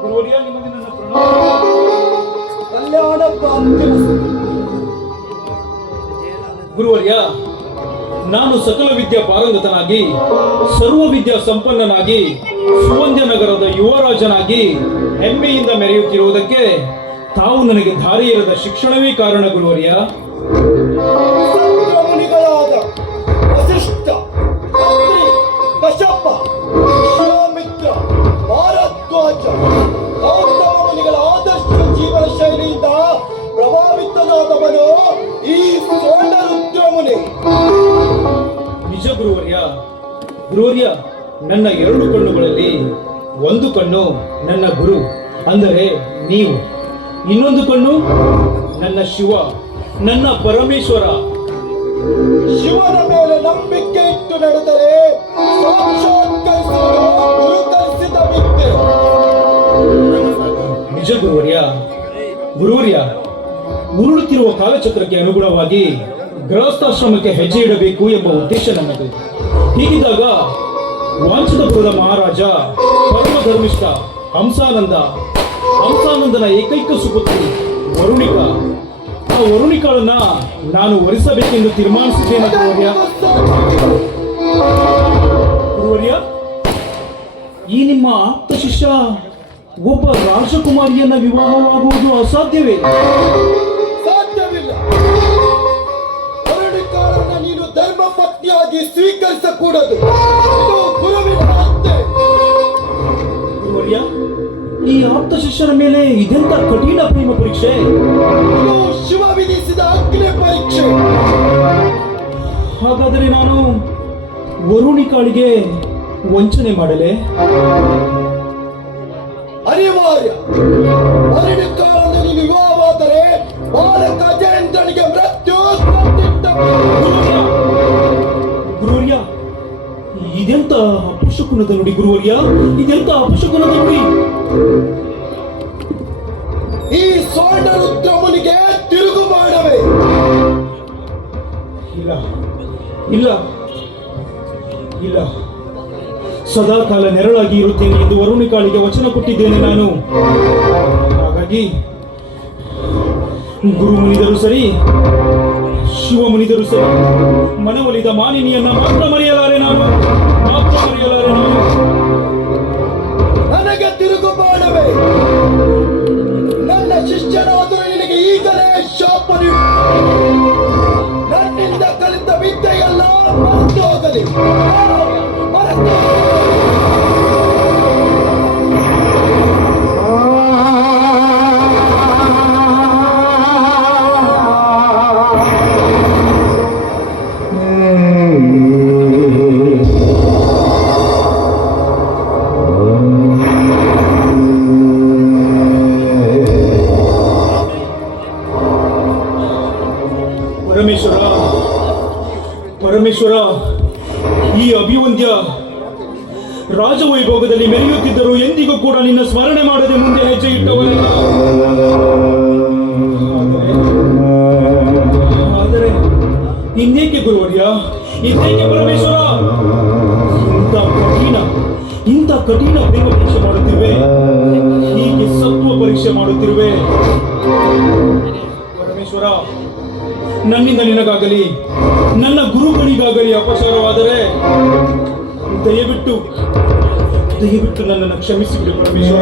ಗುರುವರ್ಯ, ನಿಮಗೆ ನನ್ನ ಪ್ರಣಾಮ. ಕಲ್ಯಾಣಪ್ಪ ಅಂತಿಮ ಗುರುವರ್ಯ, ನಾನು ಸಕಲ ವಿದ್ಯಾ ಪಾರಂಗತನಾಗಿ ಸರ್ವ ವಿದ್ಯಾ ಸಂಪನ್ನನಾಗಿ ಸುವಂದ್ಯ ನಗರದ ಯುವರಾಜನಾಗಿ ಹೆಮ್ಮೆಯಿಂದ ಮೆರೆಯುತ್ತಿರುವುದಕ್ಕೆ ತಾವು ನನಗೆ ದಾರಿ ಇರದ ಶಿಕ್ಷಣವೇ ಕಾರಣ. ಗುರುವರ್ಯ, ಮುನಿಗಳಾದ ವಸಿಷ್ಠ, ಅತ್ರಿ, ಕಶ್ಯಪ, ವಿಶ್ವಾಮಿತ್ರ, ಭಾರದ್ವಾಜ, ಗೌತಮ ಮುನಿಗಳ ಆದರ್ಶ ಜೀವನ ಶೈಲಿಯಿಂದ ಪ್ರಭಾವಿತನಾದವನು ಈ ಸೋಂಡರುದ್ರ ಮುನಿ. ನಿಜ ಗುರುವರ್ಯ. ಗುರುವರ್ಯ, ನನ್ನ ಎರಡು ಕಣ್ಣುಗಳಲ್ಲಿ ಒಂದು ಕಣ್ಣು ನನ್ನ ಗುರು ಅಂದರೆ ನೀವು, ಇನ್ನೊಂದು ಕಣ್ಣು ನನ್ನ ಶಿವ, ನನ್ನ ಪರಮೇಶ್ವರ. ಶಿವನ ಮೇಲೆ ನಂಬಿಕೆ ಇಟ್ಟು ನಡೆದರೆ ಸಾಕ್ಷಾತ್ಕರಿಸುವುದು ಗುರು ಕಲಿಸಿದ ವಿದ್ಯೆ. ನಿಜ ಗುರುವರ್ಯ. ಗುರುವರ್ಯ, ಉರುಳುತ್ತಿರುವ ಕಾಲಚಕ್ರಕ್ಕೆ ಅನುಗುಣವಾಗಿ ಗೃಹಸ್ಥಾಶ್ರಮಕ್ಕೆ ಹೆಜ್ಜೆ ಇಡಬೇಕು ಎಂಬ ಉದ್ದೇಶ ನನ್ನದು. ಹೀಗಿದ್ದಾಗ ವಾಂಛಿತಪುರದ ಮಹಾರಾಜ ಪರಮ ಧರ್ಮಿಷ್ಠ ಹಂಸಾನಂದನ ಏಕೈಕ ಸುಪುತ್ರಿ ವರುಣಿಕಾ, ಆ ವರುಣಿಕಾಳನ್ನ ನಾನು ವರಿಸಬೇಕೆಂದು ತೀರ್ಮಾನಿಸಿದ್ದೇನೆ. ಗುರುವರ್ಯ, ಈ ನಿಮ್ಮ ಆಪ್ತ ಶಿಷ್ಯ ಒಬ್ಬ ರಾಜಕುಮಾರಿಯನ್ನ ವಿವಾಹವಾಗುವುದು ಅಸಾಧ್ಯವೇ? ಸಾಧ್ಯವಿಲ್ಲ. ವರುಣಿಕಾಳನ್ನ ನೀನು ಧರ್ಮ ಪತ್ನಿಯಾಗಿ ಸ್ವೀಕರಿಸಕೂಡದು. ಇದು ಗುರುವಿನ ಆಜ್ಞೆ. ಗುರುವರ್ಯ, ಈ ಆಪ್ತ ಶಿಷ್ಯರ ಮೇಲೆ ಇದೆಂತ ಕಠಿಣ ಪ್ರೇಮ ಪರೀಕ್ಷೆ? ಇದು ಶಿವ ವಿಧಿಸಿದ ಅಗ್ನಿ ಪರೀಕ್ಷೆ. ಹಾಗಾದರೆ ನಾನು ವರುಣಿಕಾಳಿಗೆ ವಂಚನೆ ಮಾಡಲೆ? ಅನಿವಾರ್ಯ. ವರುಣಿಕಾಳನ್ನು ನೀನು ವಿವಾಹವಾದರೆ ಬಾಲಕ ಜಯಂತನಿಗೆ ಮೃತ್ಯು ಖಂಡಿತ. ಗುರುವರ್ಯ, ಇದೆಂತ ಅಪಶಕುನದ ನುಡಿ ಗುರುವರ್ಯ, ಇದೆಂತ ಅಪಶಕುನದ ನುಡಿ. ಈ ಸೋಂಡರುದ್ರ ಮುನಿಗೆ ತಿರುಗು ಮಾಡವೇ? ಇಲ್ಲ ಇಲ್ಲ ಇಲ್ಲ, ಸದಾಕಾಲ ನೆರಳಾಗಿ ಇರುತ್ತೇನೆ ಎಂದು ವರುಣಿಕಾಳಿಗೆ ವಚನ ಕೊಟ್ಟಿದ್ದೇನೆ ನಾನು. ಹಾಗಾಗಿ ಗುರು ಮುನಿದರು ಸರಿ, ಶಿವ ಮುನಿದರು ಸರಿ, ಮನವೊಲಿದ ಮಾನಿನಿಯನ್ನ ಮಾತ್ರ ಮರೆಯಲಾರೆ ನಾನು. ನನಗೆ ತಿರುಗು ಮಾಡವೇ? ನನ್ನ ಶಿಷ್ಯನಾದರೂ ನಿನಗೆ ಈಗಲೇ ಶಾಪ ನೀಡು. ನನ್ನಿಂದ ಕಲಿತ ವಿದ್ಯೆಯೆಲ್ಲ ಮರೆತು ಹೋಗಲಿ. ಮರೆತು ಪರಮೇಶ್ವರ, ಈ ಅಭಿವಂದ್ಯ ರಾಜವೈಭೋಗದಲ್ಲಿ ಮೆರೆಯುತ್ತಿದ್ದರು ಎಂದಿಗೂ ಕೂಡ ನಿನ್ನ ಸ್ಮರಣೆ ಮಾಡದೆ ಮುಂದೆ ಹೆಜ್ಜೆ ಇಟ್ಟವರಲ್ಲ. ಆದರೆ ಇನ್ನೇಕೆ ಗುರುವರ್ಯ, ಇನ್ನೇಕೆ ಪರಮೇಶ್ವರ ಇಂಥ ಕಠಿಣ ಪ್ರೇಮ ಪರೀಕ್ಷೆ ಮಾಡುತ್ತಿರುವೆ, ಹೀಗೆ ಸತ್ವ ಪರೀಕ್ಷೆ ಮಾಡುತ್ತಿರುವೆ? ಪರಮೇಶ್ವರ, ನನ್ನಿಂದ ನಿನಗಾಗಲಿ ನನ್ನ ಗುರುಗಳಿಗಾಗಲಿ ಅಪಚಾರವಾದರೆ ದಯವಿಟ್ಟು ನನ್ನನ್ನು ಕ್ಷಮಿಸಿಬಿಡು ಪರಮೇಶ್ವರ.